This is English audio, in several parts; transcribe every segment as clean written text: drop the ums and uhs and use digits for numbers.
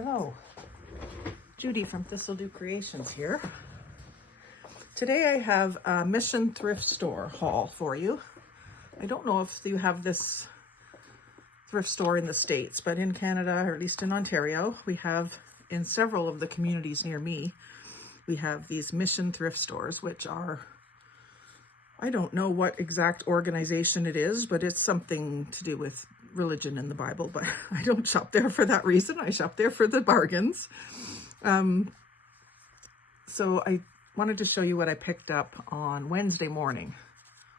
Hello, Judy from Thistledew Creations here. Today I have a Mission thrift store haul for you. I don't know if you have this thrift store in the States, but in Canada, or at least in Ontario, we have in several of the communities near me, we have these Mission thrift stores, which are, I don't know what exact organization it is, but it's something to do with religion in the Bible, but I don't shop there for that reason. I shop there for the bargains. So I wanted to show you what I picked up on Wednesday morning.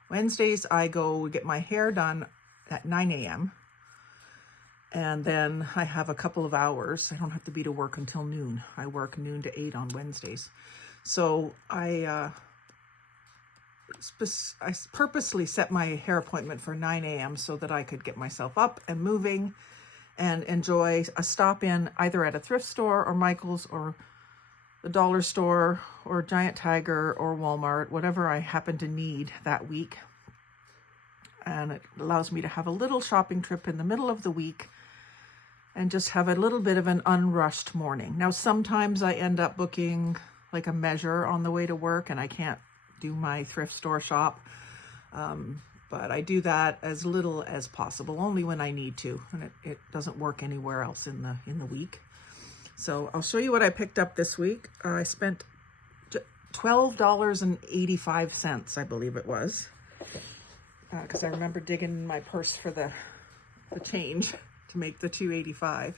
Wednesdays, I go get my hair done at 9 a.m. And then I have a couple of hours. I don't have to be to work until noon. I work noon to 8 on Wednesdays. So I purposely set my hair appointment for 9 a.m. so that I could get myself up and moving and enjoy a stop in either at a thrift store or Michael's or the dollar store or Giant Tiger or Walmart, whatever I happen to need that week. And it allows me to have a little shopping trip in the middle of the week and just have a little bit of an unrushed morning. Now, sometimes I end up booking like a measure on the way to work and I can't do my thrift store shop, but I do that as little as possible, only when I need to, and it doesn't work anywhere else in the week. So I'll show you what I picked up this week. I spent $12.85, I believe it was, because I remember digging in my purse for the change to make the $2.85.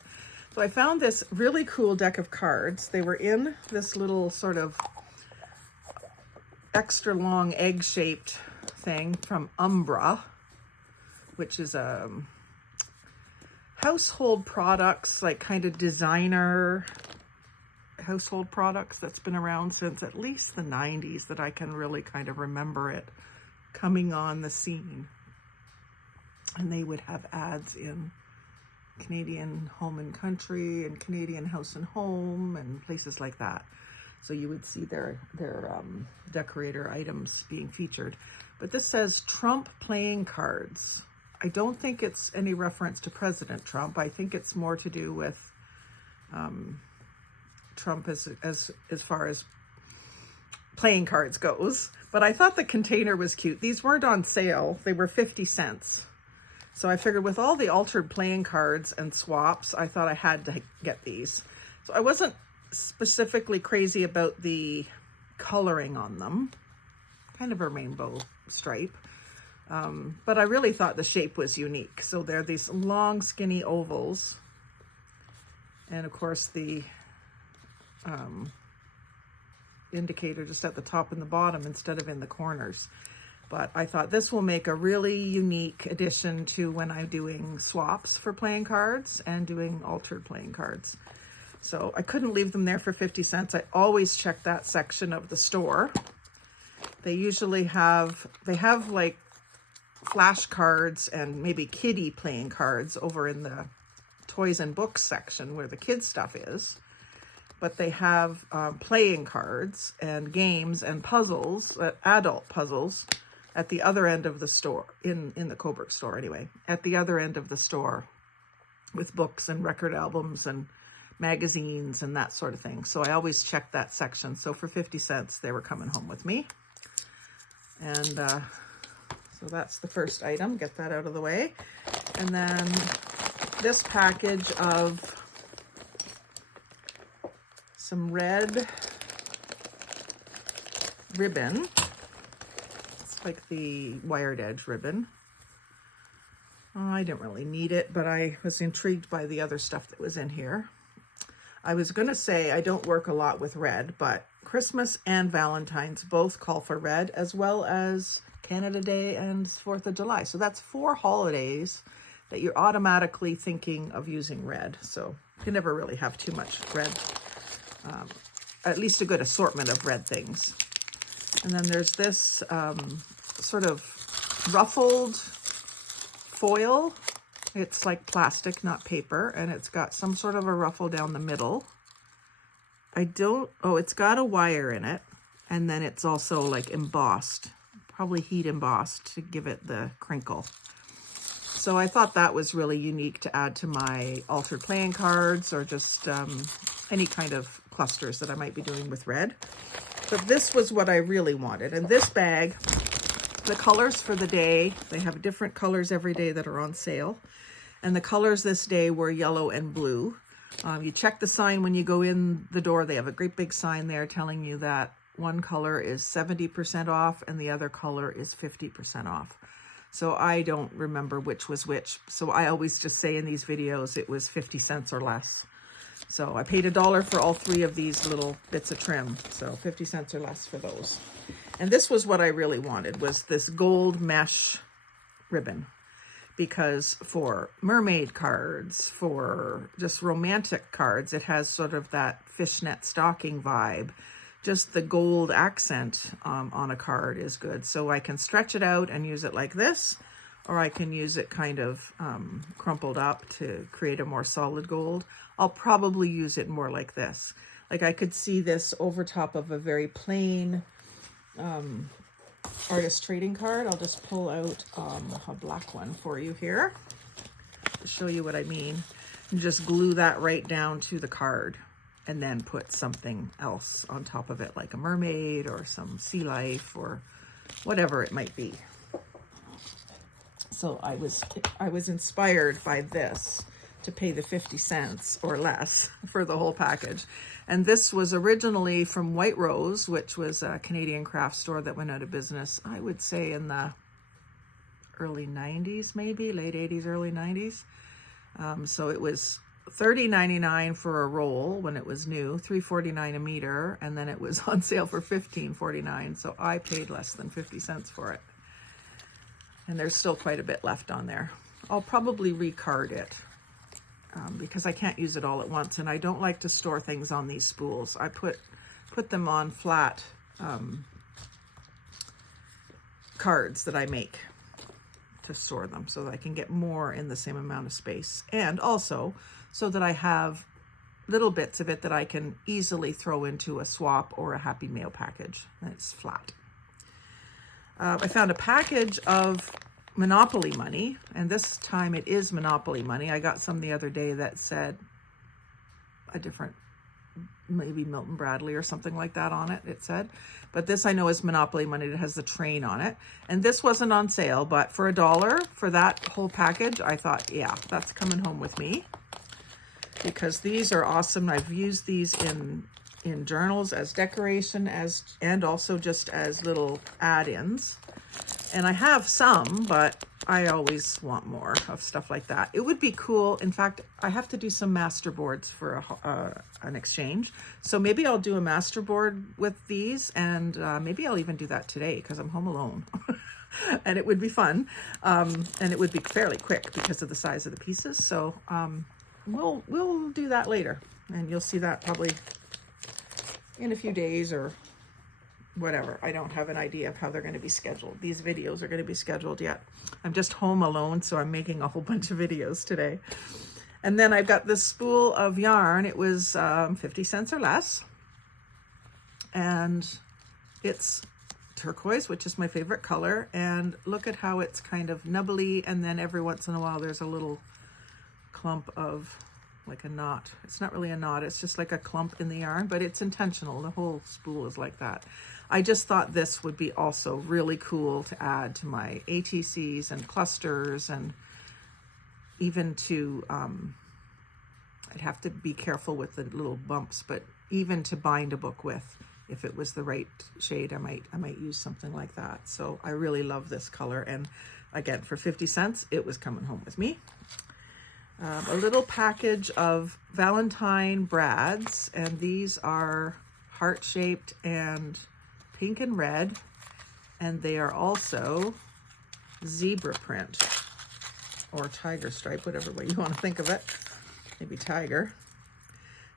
So I found this really cool deck of cards. They were in this little sort of extra long egg-shaped thing from Umbra, which is a household products, like kind of designer household products that's been around since at least the 90s, that I can really kind of remember it coming on the scene. And they would have ads in Canadian Home and Country and Canadian House and Home and places like that. So you would see their decorator items being featured. But this says Trump playing cards. I don't think it's any reference to President Trump. I think it's more to do with Trump as far as playing cards goes. But I thought the container was cute. These weren't on sale. They were 50 cents. So I figured with all the altered playing cards and swaps, I thought I had to get these. So I wasn't specifically crazy about the coloring on them, kind of a rainbow stripe, but I really thought the shape was unique. So they're these long skinny ovals, and of course the indicator just at the top and the bottom instead of in the corners. But I thought this will make a really unique addition to when I'm doing swaps for playing cards and doing altered playing cards. So I couldn't leave them there for 50 cents. I always check that section of the store. They usually have like flashcards and maybe kiddie playing cards over in the toys and books section where the kids stuff is. But they have playing cards and games and puzzles, adult puzzles, at the other end of the store, in the Coburg store anyway, at the other end of the store with books and record albums and magazines and that sort of thing. So I always check that section. So for 50 cents, they were coming home with me. And so that's the first item. Get that out of the way. And then this package of some red ribbon. It's like the wired edge ribbon. I didn't really need it, but I was intrigued by the other stuff that was in here. I was going to say I don't work a lot with red, but Christmas and Valentine's both call for red, as well as Canada Day and 4th of July. So that's 4 holidays that you're automatically thinking of using red. So you can never really have too much red, at least a good assortment of red things. And then there's this sort of ruffled foil. It's like plastic, not paper, and it's got some sort of a ruffle down the middle. It's got a wire in it, and then it's also like embossed, probably heat embossed to give it the crinkle. So I thought that was really unique to add to my altered playing cards, or just any kind of clusters that I might be doing with red. But this was what I really wanted. And this bag, the colors for the day, they have different colors every day that are on sale. And the colors this day were yellow and blue. You check the sign when you go in the door. They have a great big sign there telling you that one color is 70% off and the other color is 50% off. So I don't remember which was which. So I always just say in these videos it was 50 cents or less. So I paid $1 for all 3 of these little bits of trim. So 50 cents or less for those. And this was what I really wanted, was this gold mesh ribbon. Because for mermaid cards, for just romantic cards, it has sort of that fishnet stocking vibe. Just the gold accent on a card is good. So I can stretch it out and use it like this, or I can use it kind of crumpled up to create a more solid gold. I'll probably use it more like this. Like I could see this over top of a very plain artist trading card. I'll just pull out a black one for you here to show you what I mean. And just glue that right down to the card, and then put something else on top of it, like a mermaid or some sea life or whatever it might be. So I was inspired by this to pay the 50 cents or less for the whole package. And this was originally from White Rose, which was a Canadian craft store that went out of business, I would say in the early 90s, maybe late 80s, early 90s. So it was $30.99 for a roll when it was new, $3.49 a meter, and then it was on sale for $15.49. So I paid less than 50 cents for it. And there's still quite a bit left on there. I'll probably recard it because I can't use it all at once, and I don't like to store things on these spools. I put them on flat cards that I make to store them so that I can get more in the same amount of space, and also so that I have little bits of it that I can easily throw into a swap or a Happy Mail package. It's flat. I found a package of Monopoly money, and this time it is Monopoly money. I got some the other day that said a different, maybe Milton Bradley or something like that on it, it said. But this I know is Monopoly money. It has the train on it. And this wasn't on sale, but for $1 for that whole package, I thought, yeah, that's coming home with me. Because these are awesome. I've used these in journals as decoration, and also just as little add-ins. And I have some, but I always want more of stuff like that. It would be cool. In fact, I have to do some master boards for an exchange. So maybe I'll do a master board with these, and maybe I'll even do that today because I'm home alone. And it would be fun. And it would be fairly quick because of the size of the pieces. So we'll do that later. And you'll see that probably in a few days or whatever. I don't have an idea of how they're going to be scheduled. These videos are going to be scheduled yet. I'm just home alone, so I'm making a whole bunch of videos today. And then I've got this spool of yarn. It was 50 cents or less. And it's turquoise, which is my favorite color. And look at how it's kind of nubbly. And then every once in a while, there's a little clump of like a knot. It's not really a knot. It's just like a clump in the yarn, but it's intentional. The whole spool is like that. I just thought this would be also really cool to add to my ATCs and clusters, and even to, I'd have to be careful with the little bumps, but even to bind a book with, if it was the right shade, I might use something like that. So I really love this color. And again, for 50 cents, it was coming home with me. A little package of Valentine brads, and these are heart-shaped and pink and red, and they are also zebra print or tiger stripe, whatever way you want to think of it, maybe tiger.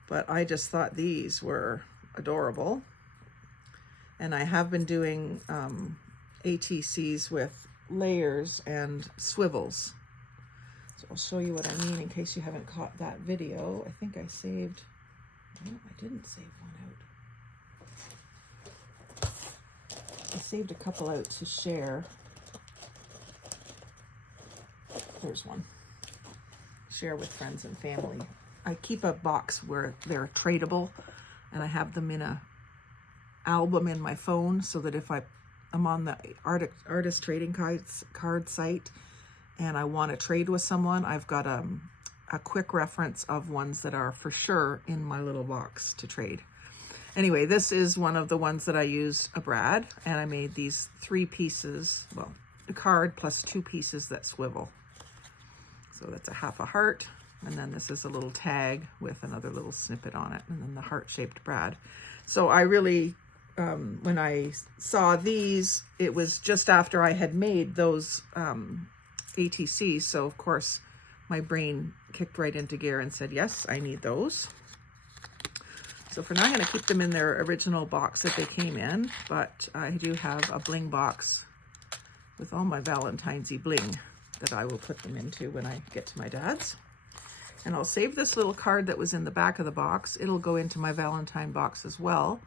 But I just thought these were adorable, and I have been doing ATCs with layers and swivels. So I'll show you what I mean in case you haven't caught that video. I think I saved, no, I didn't save one out. I saved a couple out to share. Here's one. Share with friends and family. I keep a box where they're tradable, and I have them in a album in my phone, so that if I'm on the artist trading card site and I want to trade with someone, I've got a quick reference of ones that are for sure in my little box to trade. Anyway, this is one of the ones that I used a brad, and I made these 3 pieces, well, a card plus 2 pieces that swivel. So that's a half a heart, and then this is a little tag with another little snippet on it, and then the heart-shaped brad. So I really, when I saw these, it was just after I had made those ATCs, so of course my brain kicked right into gear and said, yes, I need those. So for now, I'm going to keep them in their original box that they came in, but I do have a bling box with all my Valentine's-y bling that I will put them into when I get to my dad's. And I'll save this little card that was in the back of the box. It'll go into my Valentine box as well.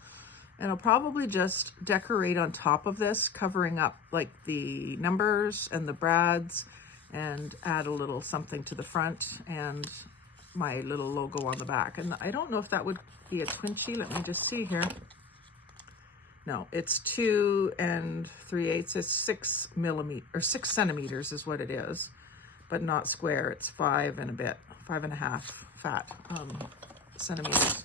And I'll probably just decorate on top of this, covering up like the numbers and the brads, and add a little something to the front and my little logo on the back. And I don't know if that would be a twinchy. Let me just see here. No, it's 2 3/8. It's 6 millimeters or 6 centimeters is what it is, but not square. It's 5 and a bit, 5.5 fat centimeters.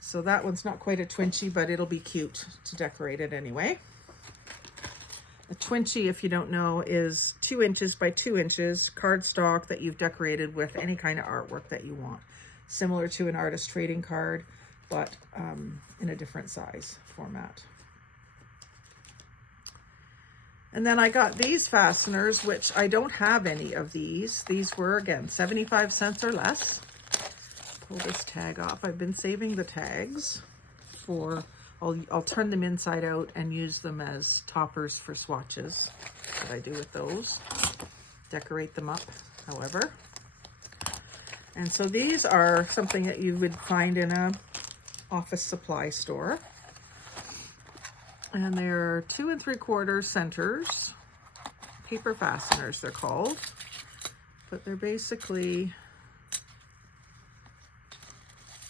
So that one's not quite a twinchy, but it'll be cute to decorate it anyway. A twinchy, if you don't know, is 2 inches by 2 inches cardstock that you've decorated with any kind of artwork that you want. Similar to an artist trading card, but in a different size format. And then I got these fasteners, which I don't have any of these. These were, again, 75 cents or less. Pull this tag off. I've been saving the tags for, I'll turn them inside out and use them as toppers for swatches that I do with those. Decorate them up, however. And so these are something that you would find in a office supply store. And they're 2 3/4 centers, paper fasteners they're called, but they're basically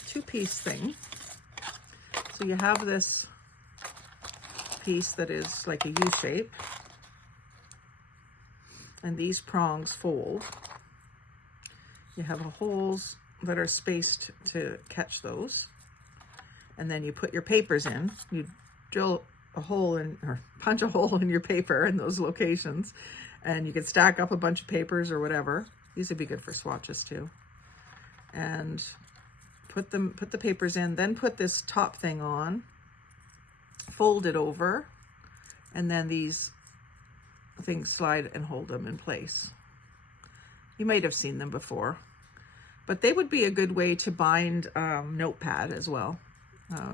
2-piece thing. So you have this piece that is like a U shape, and these prongs fold. You have holes that are spaced to catch those, and then you put your papers in. You drill a hole in, or punch a hole in your paper in those locations, and you can stack up a bunch of papers or whatever. These would be good for swatches too. And put the papers in, then put this top thing on, fold it over, and then these things slide and hold them in place. You might have seen them before, but they would be a good way to bind notepad as well.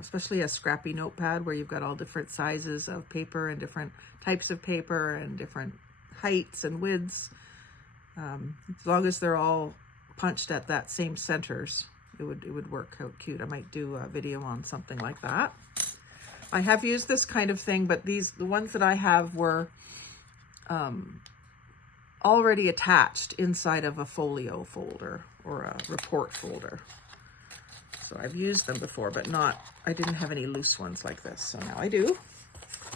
Especially a scrappy notepad where you've got all different sizes of paper and different types of paper and different heights and widths. As long as they're all punched at that same centers, it would work out cute. I might do a video on something like that. I have used this kind of thing, but the ones that I have were already attached inside of a folio folder or a report folder. So I've used them before, but I didn't have any loose ones like this. So now I do.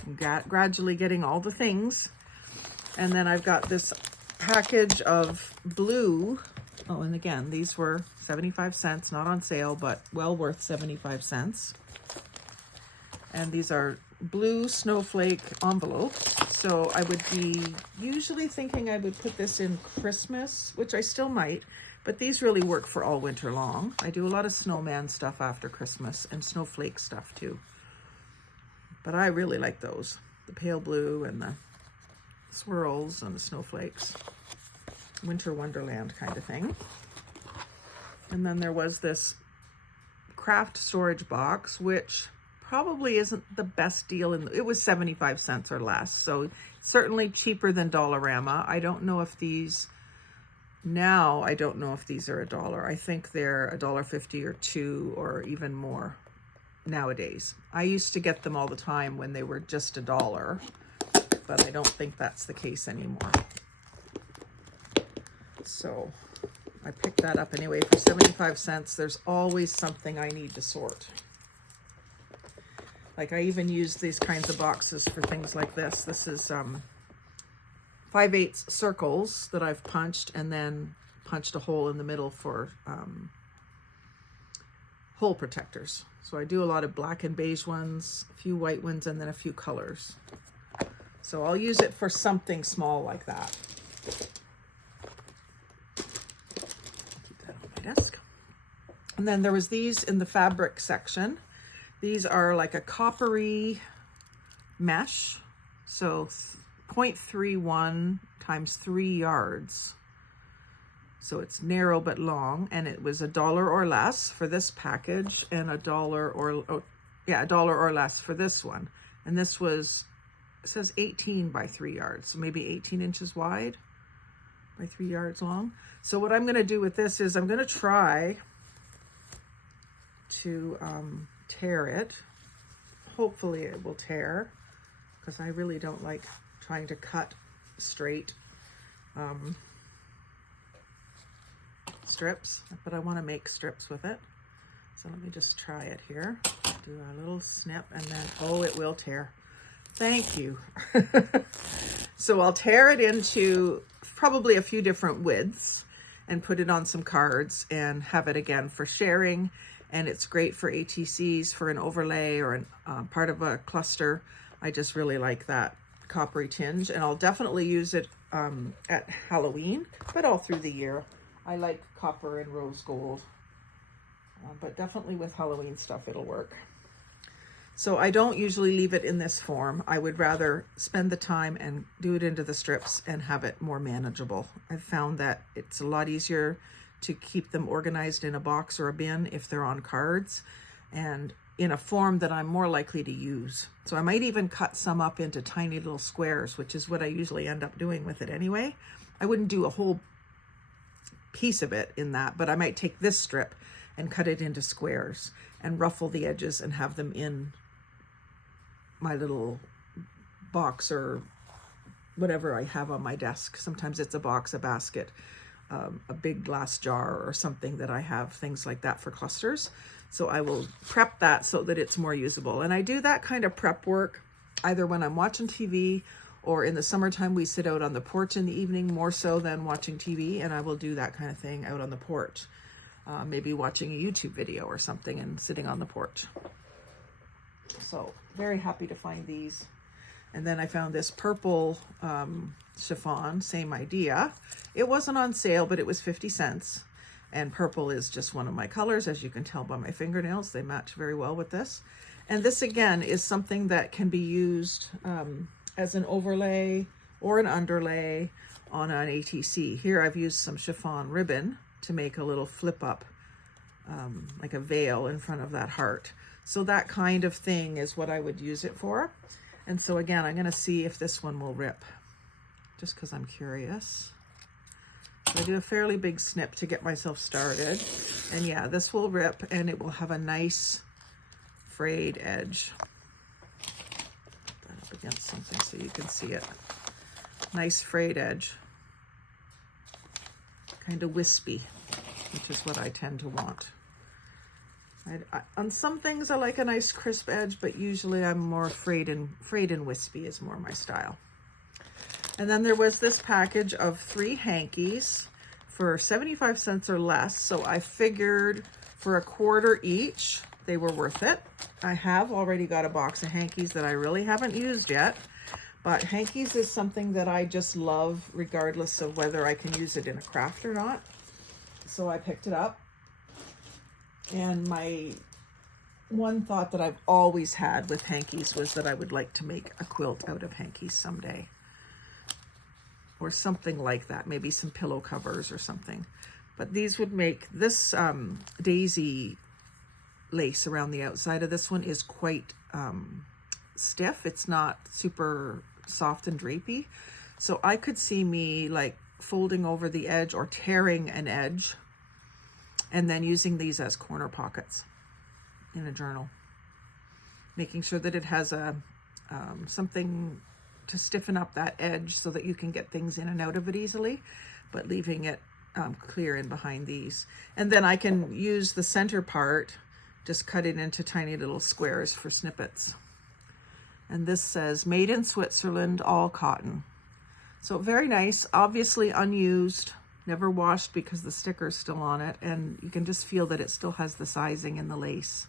I'm gradually getting all the things. And then I've got this package of blue. Oh, and again, these were 75 cents, not on sale, but well worth 75 cents. And these are blue snowflake envelopes. So I would be usually thinking I would put this in Christmas, which I still might. But these really work for all winter long. I do a lot of snowman stuff after Christmas and snowflake stuff too. But I really like those. The pale blue and the swirls and the snowflakes. Winter wonderland kind of thing. And then there was this craft storage box, which probably isn't the best deal. It was 75 cents or less. So certainly cheaper than Dollarama. I don't know if these... Now, I don't know if these are $1. I think they're $1.50 or $2 or even more nowadays. I used to get them all the time when they were just $1, but I don't think that's the case anymore. So I picked that up anyway for 75 cents. There's always something I need to sort. Like I even use these kinds of boxes for things like this. This is 5/8 circles that I've punched and then punched a hole in the middle for hole protectors. So I do a lot of black and beige ones, a few white ones, and then a few colors. So I'll use it for something small like that. Keep that on my desk. And then there was these in the fabric section. These are like a coppery mesh. So 0.31 times 3 yards. So it's narrow but long, and it was $1 or less for this package, and $1 or less for this one. And this was, it says 18 by 3 yards, so maybe 18 inches wide by 3 yards long. So what I'm going to do with this is I'm going to try to tear it. Hopefully it will tear, because I really don't like trying to cut straight strips, but I want to make strips with it. So let me just try it here. Do a little snip, and then, oh, it will tear. Thank you. So I'll tear it into probably a few different widths and put it on some cards and have it again for sharing. And it's great for ATCs, for an overlay or part of a cluster. I just really like that coppery tinge, and I'll definitely use it at Halloween, but all through the year. I like copper and rose gold, but definitely with Halloween stuff it'll work. So I don't usually leave it in this form. I would rather spend the time and do it into the strips and have it more manageable. I've found that it's a lot easier to keep them organized in a box or a bin if they're on cards, and in a form that I'm more likely to use. So I might even cut some up into tiny little squares, which is what I usually end up doing with it anyway. I wouldn't do a whole piece of it in that, but I might take this strip and cut it into squares and ruffle the edges and have them in my little box or whatever I have on my desk. Sometimes it's a box, a basket, a big glass jar or something that I have things like that for clusters. So I will prep that so that it's more usable. And I do that kind of prep work either when I'm watching TV, or in the summertime we sit out on the porch in the evening, more so than watching TV, and I will do that kind of thing out on the porch. Maybe watching a YouTube video or something and sitting on the porch. So very happy to find these. And then I found this purple chiffon, same idea. It wasn't on sale, but it was 50 cents. And purple is just one of my colors, as you can tell by my fingernails. They match very well with this. And this again is something that can be used as an overlay or an underlay on an ATC. Here I've used some chiffon ribbon to make a little flip up, like a veil in front of that heart. So that kind of thing is what I would use it for. And so again, I'm gonna see if this one will rip, just because I'm curious. So I do a fairly big snip to get myself started. And yeah, this will rip, and it will have a nice frayed edge. Put that up against something so you can see it. Nice frayed edge. Kind of wispy, which is what I tend to want. On some things I like a nice crisp edge, but usually I'm more frayed and wispy is more my style. And then there was this package of 3 hankies for 75 cents or less. So I figured for a quarter each, they were worth it. I have already got a box of hankies that I really haven't used yet, but hankies is something that I just love regardless of whether I can use it in a craft or not. So I picked it up. And my one thought that I've always had with hankies was that I would like to make a quilt out of hankies someday. Or something like that, maybe some pillow covers or something. But these would make this daisy lace around the outside of this one is quite stiff. It's not super soft and drapey. So I could see me like folding over the edge or tearing an edge and then using these as corner pockets in a journal. Making sure that it has a something to stiffen up that edge so that you can get things in and out of it easily, but leaving it clear in behind these. And then I can use the center part, just cut it into tiny little squares for snippets. And this says, made in Switzerland, all cotton. So very nice, obviously unused, never washed because the sticker's still on it. And you can just feel that it still has the sizing in the lace.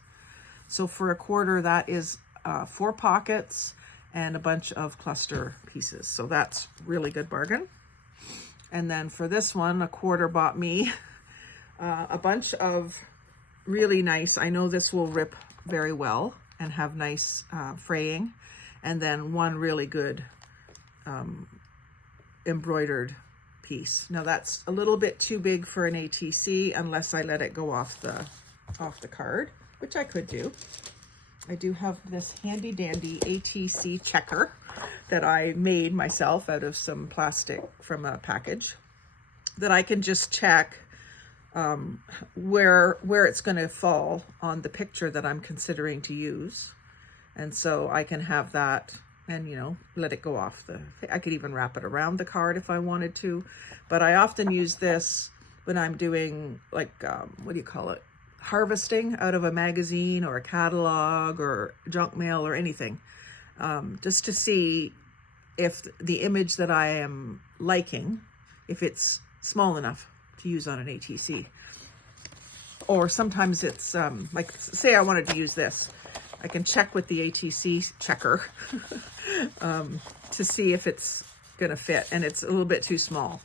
So for $1/4, that is 4 pockets and a bunch of cluster pieces. So that's really good bargain. And then for this one, $1/4 bought me a bunch of really nice, I know this will rip very well and have nice fraying. And then one really good embroidered piece. Now that's a little bit too big for an ATC unless I let it go off the card, which I could do. I do have this handy dandy ATC checker that I made myself out of some plastic from a package that I can just check where it's going to fall on the picture that I'm considering to use. And so I can have that and, you know, let it go off I could even wrap it around the card if I wanted to, but I often use this when I'm doing like, what do you call it? Harvesting out of a magazine or a catalog or junk mail or anything, just to see if the image that I am liking, if it's small enough to use on an ATC. Or sometimes it's like, say I wanted to use this, I can check with the ATC checker to see if it's gonna fit, and it's a little bit too small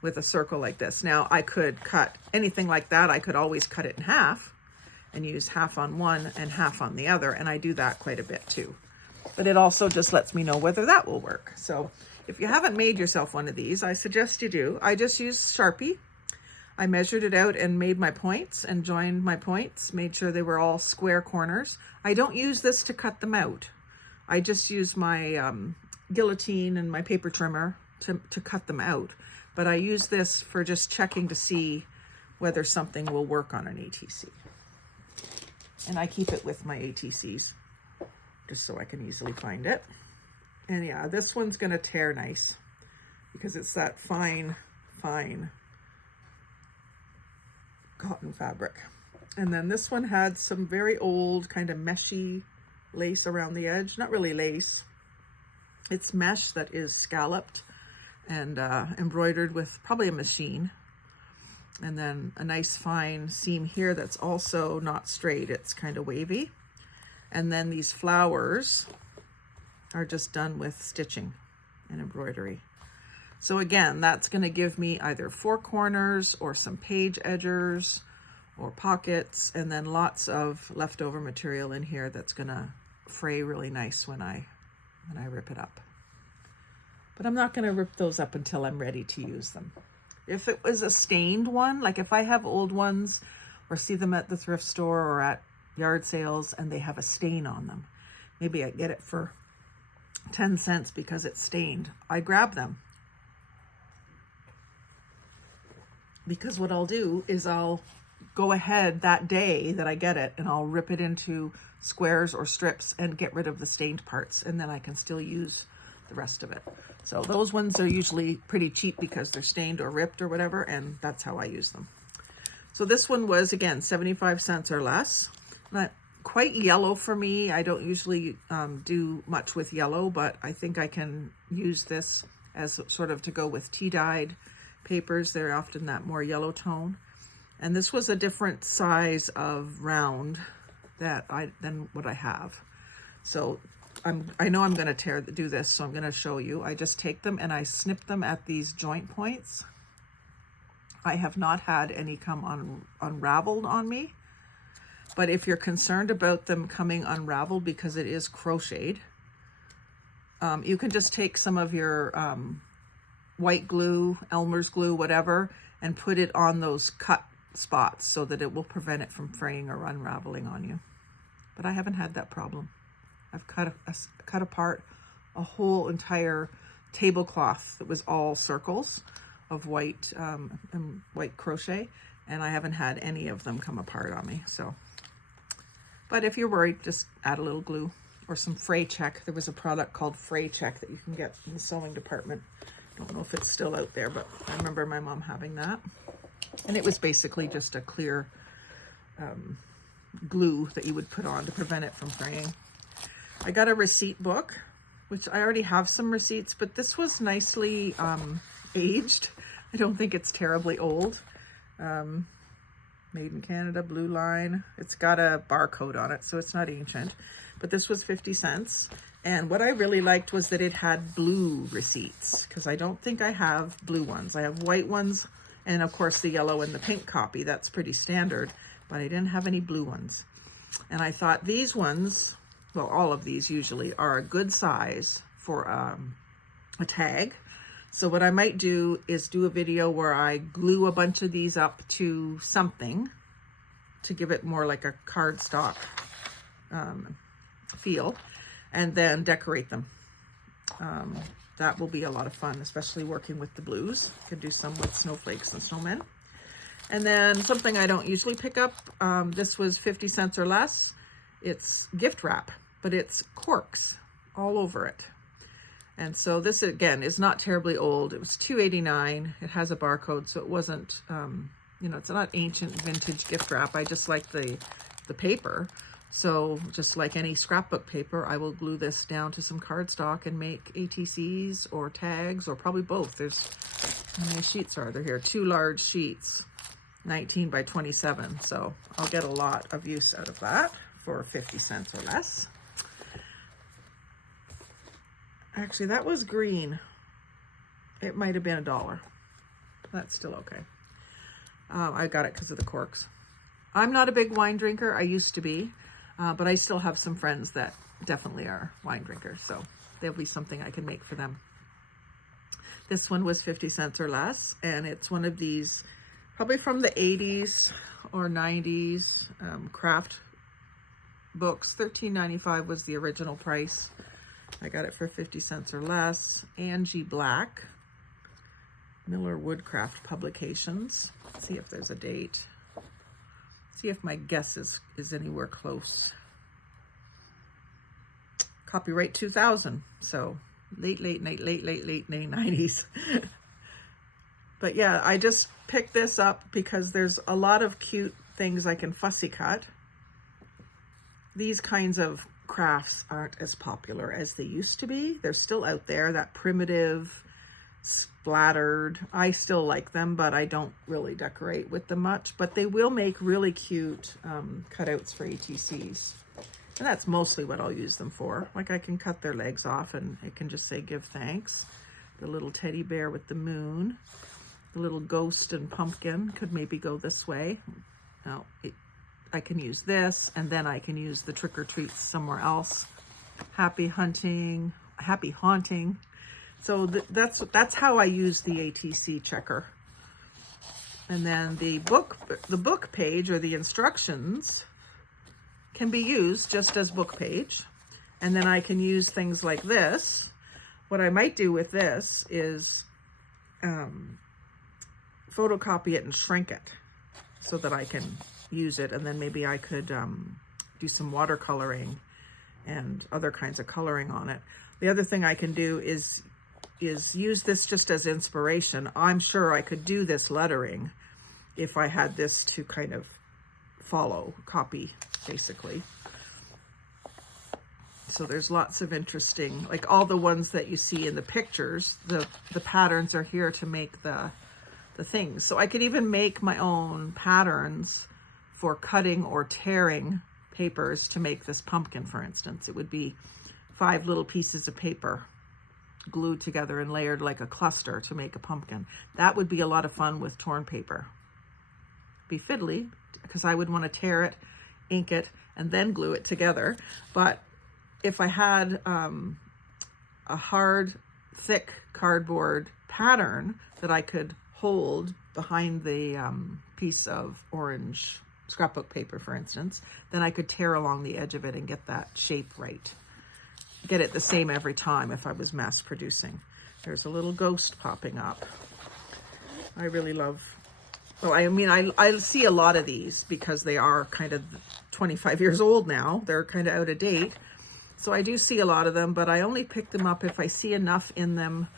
with a circle like this. Now I could cut anything like that. I could always cut it in half and use half on one and half on the other. And I do that quite a bit too. But it also just lets me know whether that will work. So if you haven't made yourself one of these, I suggest you do. I just used Sharpie. I measured it out and made my points and joined my points, made sure they were all square corners. I don't use this to cut them out. I just use my guillotine and my paper trimmer to cut them out. But I use this for just checking to see whether something will work on an ATC. And I keep it with my ATCs just so I can easily find it. And yeah, this one's gonna tear nice because it's that fine cotton fabric. And then this one had some very old kind of meshy lace around the edge. Not really lace. It's mesh that is scalloped and embroidered with probably a machine. And then a nice fine seam here that's also not straight, it's kind of wavy. And then these flowers are just done with stitching and embroidery. So again, that's going to give me either 4 corners or some page edgers or pockets, and then lots of leftover material in here that's going to fray really nice when I rip it up. But I'm not going to rip those up until I'm ready to use them. If it was a stained one, like if I have old ones or see them at the thrift store or at yard sales and they have a stain on them, maybe I get it for 10 cents because it's stained, I grab them. Because what I'll do is I'll go ahead that day that I get it and I'll rip it into squares or strips and get rid of the stained parts, and then I can still use the rest of it. So those ones are usually pretty cheap because they're stained or ripped or whatever, and that's how I use them. So this one was, again, 75 cents or less. Not quite yellow for me. I don't usually do much with yellow, but I think I can use this as sort of to go with tea-dyed papers. They're often that more yellow tone. And this was a different size of round than what I have. So I know I'm going to do this, so I'm going to show you. I just take them and I snip them at these joint points. I have not had any come unraveled on me, but if you're concerned about them coming unraveled because it is crocheted, you can just take some of your white glue, Elmer's glue, whatever, and put it on those cut spots so that it will prevent it from fraying or unraveling on you. But I haven't had that problem. I've cut apart a whole entire tablecloth that was all circles of white white crochet, and I haven't had any of them come apart on me. So, but if you're worried, just add a little glue or some fray check. There was a product called fray check that you can get in the sewing department. I don't know if it's still out there, but I remember my mom having that. And it was basically just a clear glue that you would put on to prevent it from fraying. I got a receipt book, which I already have some receipts, but this was nicely aged. I don't think it's terribly old. Made in Canada, blue line. It's got a barcode on it, so it's not ancient. But this was 50 cents. And what I really liked was that it had blue receipts, because I don't think I have blue ones. I have white ones, and of course the yellow and the pink copy. That's pretty standard, but I didn't have any blue ones. And I thought these ones, well, all of these usually are a good size for a tag. So what I might do is do a video where I glue a bunch of these up to something to give it more like a cardstock feel, and then decorate them. That will be a lot of fun, especially working with the blues. Could do some with snowflakes and snowmen. And then something I don't usually pick up, this was 50 cents or less. It's gift wrap, but it's corks all over it. And so this, again, is not terribly old. It was $2.89. It has a barcode, so it wasn't, you know, it's not ancient vintage gift wrap. I just like the paper. So just like any scrapbook paper, I will glue this down to some cardstock and make ATCs or tags, or probably both. There's, how many sheets are there here? 2 large sheets, 19 by 27. So I'll get a lot of use out of that for 50 cents or less. Actually, that was green. It might have been $1. That's still okay. I got it because of the corks. I'm not a big wine drinker. I used to be, but I still have some friends that definitely are wine drinkers. So there'll be something I can make for them. This one was 50 cents or less. And it's one of these, probably from the 80s or 90s craft books. $13.95 was the original price. I got it for 50 cents or less. Angie Black, Miller Woodcraft Publications. Let's see if there's a date. See if my guess is anywhere close. Copyright 2000. So late 90s. But yeah, I just picked this up because there's a lot of cute things I can fussy cut. These kinds of crafts aren't as popular as they used to be. They're still out there, that primitive, splattered. I still like them, but I don't really decorate with them much. But they will make really cute cutouts for ATCs. And that's mostly what I'll use them for. Like I can cut their legs off and it can just say give thanks. The little teddy bear with the moon. The little ghost and pumpkin could maybe go this way. Now, I can use this, and then I can use the trick or treats somewhere else. Happy hunting, happy haunting. So that's how I use the ATC checker. And then the book page or the instructions can be used just as book page. And then I can use things like this. What I might do with this is photocopy it and shrink it so that I can use it, and then maybe I could do some watercoloring and other kinds of coloring on it. The other thing I can do is use this just as inspiration. I'm sure I could do this lettering if I had this to kind of copy, basically. So there's lots of interesting, like all the ones that you see in the pictures, the patterns are here to make the things. So I could even make my own patterns for cutting or tearing papers to make this pumpkin, for instance. It would be 5 little pieces of paper glued together and layered like a cluster to make a pumpkin. That would be a lot of fun with torn paper. Be fiddly, because I would want to tear it, ink it, and then glue it together. But if I had a hard, thick cardboard pattern that I could hold behind the piece of orange scrapbook paper, for instance, then I could tear along the edge of it and get that shape right. Get it the same every time if I was mass producing. There's a little ghost popping up. I really love, well, I mean, I see a lot of these because they are kind of 25 years old now. They're kind of out of date. So I do see a lot of them, but I only pick them up if I see enough in them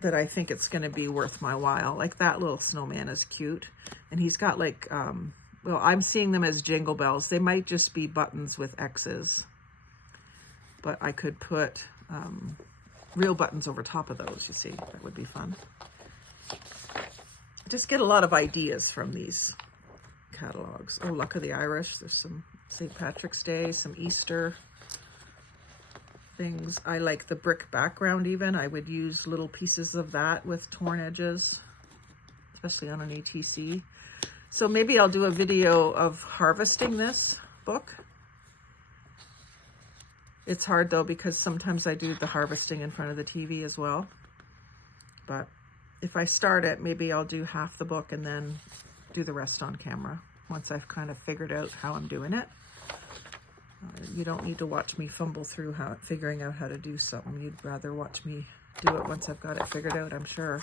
that I think it's going to be worth my while. Like that little snowman is cute. And he's got like, well, I'm seeing them as jingle bells. They might just be buttons with X's. But I could put real buttons over top of those, you see. That would be fun. I just get a lot of ideas from these catalogs. Oh, Luck of the Irish. There's some St. Patrick's Day, some Easter things. I like the brick background even. I would use little pieces of that with torn edges, especially on an ATC. So maybe I'll do a video of harvesting this book. It's hard though, because sometimes I do the harvesting in front of the TV as well. But if I start it, maybe I'll do half the book and then do the rest on camera once I've kind of figured out how I'm doing it. You don't need to watch me fumble through figuring out how to do something. You'd rather watch me do it once I've got it figured out, I'm sure.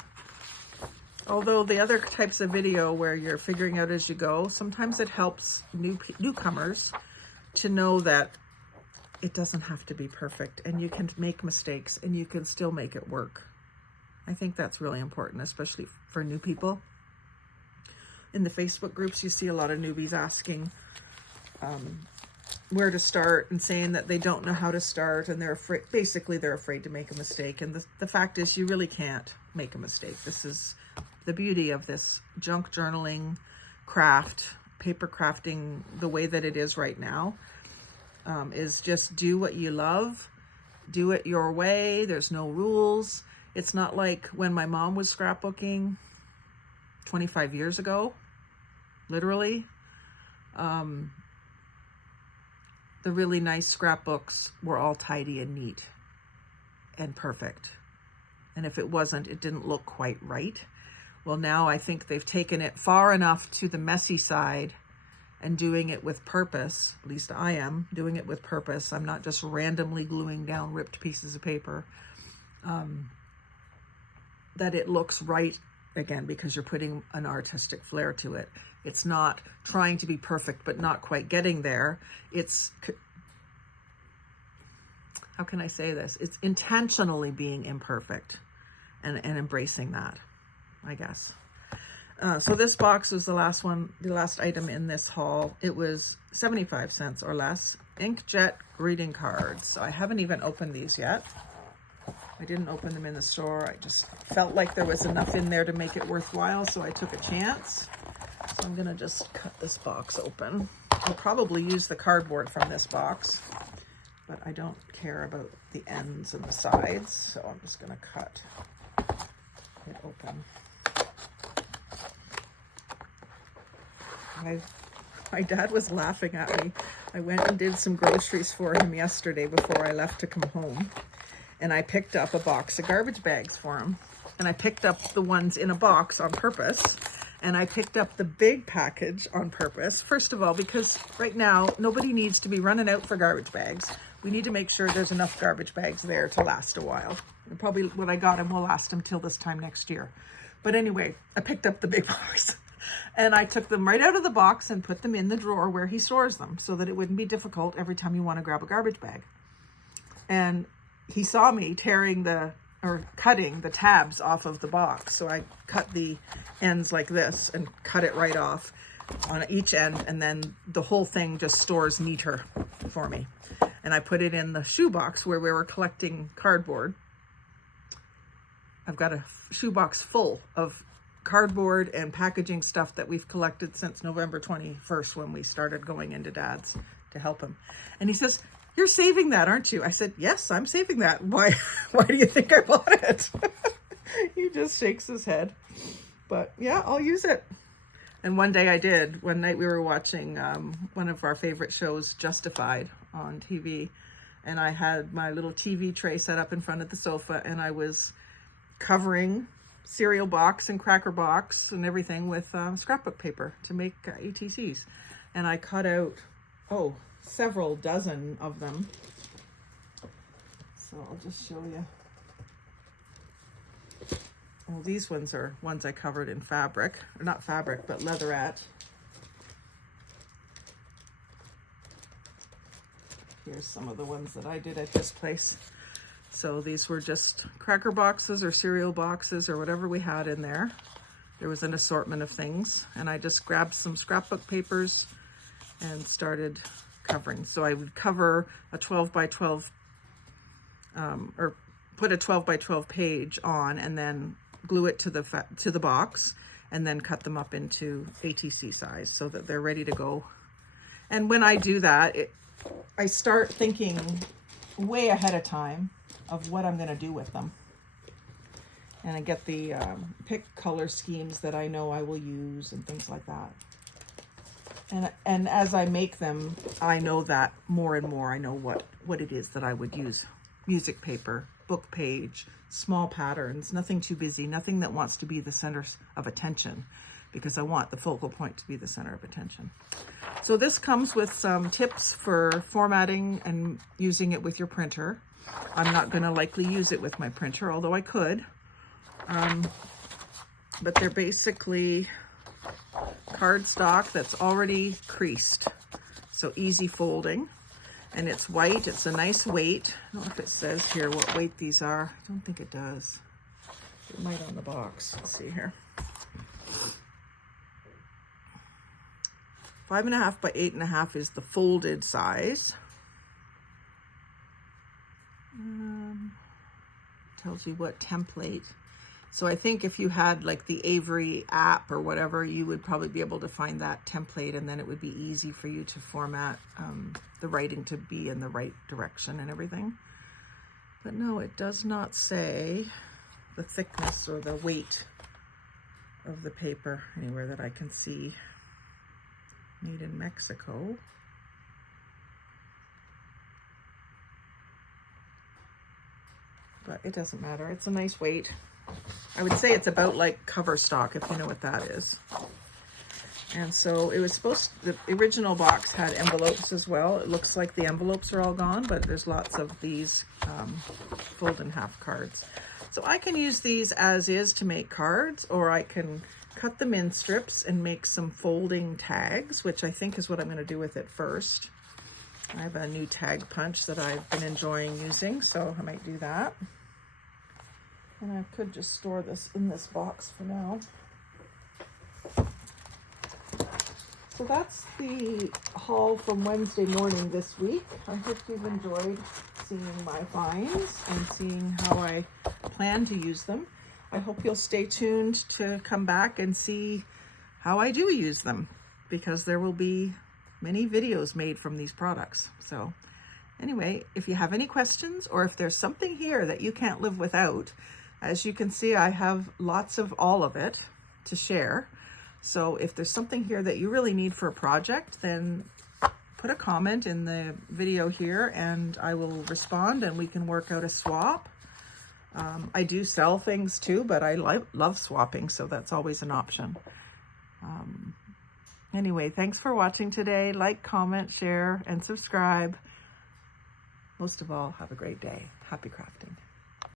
Although the other types of video where you're figuring out as you go, sometimes it helps newcomers to know that it doesn't have to be perfect and you can make mistakes and you can still make it work. I think that's really important, especially for new people. In the Facebook groups, you see a lot of newbies asking where to start and saying that they don't know how to start and they're afraid, basically they're afraid to make a mistake. And the fact is you really can't make a mistake. This is the beauty of this junk journaling craft, paper crafting, the way that it is right now, is just do what you love, do it your way. There's no rules. It's not like when my mom was scrapbooking 25 years ago, literally. The really nice scrapbooks were all tidy and neat and perfect. And if it wasn't, it didn't look quite right. Well, now I think they've taken it far enough to the messy side and doing it with purpose. At least I am doing it with purpose. I'm not just randomly gluing down ripped pieces of paper. That it looks right again, because you're putting an artistic flair to it. It's not trying to be perfect, but not quite getting there. It's, how can I say this? It's intentionally being imperfect and embracing that, I guess. So this box was the last item in this haul. It was 75 cents or less. Inkjet greeting cards. So I haven't even opened these yet. I didn't open them in the store. I just felt like there was enough in there to make it worthwhile, so I took a chance. So I'm gonna just cut this box open. I'll probably use the cardboard from this box, but I don't care about the ends and the sides, so I'm just gonna cut it open. My dad was laughing at me. I went and did some groceries for him yesterday before I left to come home. And I picked up a box of garbage bags for him. And I picked up the ones in a box on purpose. And I picked up the big package on purpose. First of all, because right now, nobody needs to be running out for garbage bags. We need to make sure there's enough garbage bags there to last a while. And probably what I got him will last him till this time next year. But anyway, I picked up the big box. And I took them right out of the box and put them in the drawer where he stores them so that it wouldn't be difficult every time you want to grab a garbage bag. And he saw me cutting the tabs off of the box. So I cut the ends like this and cut it right off on each end. And then the whole thing just stores neater for me. And I put it in the shoebox where we were collecting cardboard. I've got a shoebox full of cardboard and packaging stuff that we've collected since November 21st when we started going into Dad's to help him. And he says, "You're saving that, aren't you?" I said, "Yes, I'm saving that. Why do you think I bought it?" He just shakes his head. But yeah, I'll use it. And one day I did. One night we were watching one of our favorite shows, Justified, on TV. And I had my little TV tray set up in front of the sofa and I was covering cereal box and cracker box and everything with scrapbook paper to make ATCs. And I cut out, several dozen of them. So I'll just show you. Well, these ones are ones I covered in fabric, or not fabric, but leatherette. Here's some of the ones that I did at this place. So these were just cracker boxes or cereal boxes or whatever we had in there. There was an assortment of things, and I just grabbed some scrapbook papers and started covering. So I would cover a 12 by 12 or put a 12 by 12 page on and then glue it to the box, and then cut them up into ATC size so that they're ready to go. And when I do that, I start thinking way ahead of time of what I'm going to do with them. And I get the pick color schemes that I know I will use and things like that. And as I make them, I know that more and more. I know what it is that I would use. Music paper, book page, small patterns, nothing too busy, nothing that wants to be the center of attention, because I want the focal point to be the center of attention. So this comes with some tips for formatting and using it with your printer. I'm not going to likely use it with my printer, although I could. But they're basically cardstock that's already creased, so easy folding. And it's white. It's a nice weight. I don't know if it says here what weight these are. I don't think it does. It might on the box. Let's see here. 5.5 by 8.5 is the folded size. Tells you what template. So I think if you had like the Avery app or whatever, you would probably be able to find that template, and then it would be easy for you to format the writing to be in the right direction and everything. But no, it does not say the thickness or the weight of the paper anywhere that I can see. Made in Mexico. But it doesn't matter. It's a nice weight. I would say it's about like cover stock, if you know what that is. And so it was the original box had envelopes as well. It looks like the envelopes are all gone, but there's lots of these fold in half cards. So I can use these as is to make cards, or I can cut them in strips and make some folding tags, which I think is what I'm going to do with it first. I have a new tag punch that I've been enjoying using, so I might do that. And I could just store this in this box for now. So that's the haul from Wednesday morning this week. I hope you've enjoyed seeing my finds and seeing how I plan to use them. I hope you'll stay tuned to come back and see how I do use them, because there will be many videos made from these products. So anyway, if you have any questions, or if there's something here that you can't live without, as you can see, I have lots of all of it to share. So if there's something here that you really need for a project, then put a comment in the video here and I will respond and we can work out a swap. I do sell things too, but I love swapping, so that's always an option. Anyway, thanks for watching today. Like, comment, share, and subscribe. Most of all, have a great day. Happy crafting.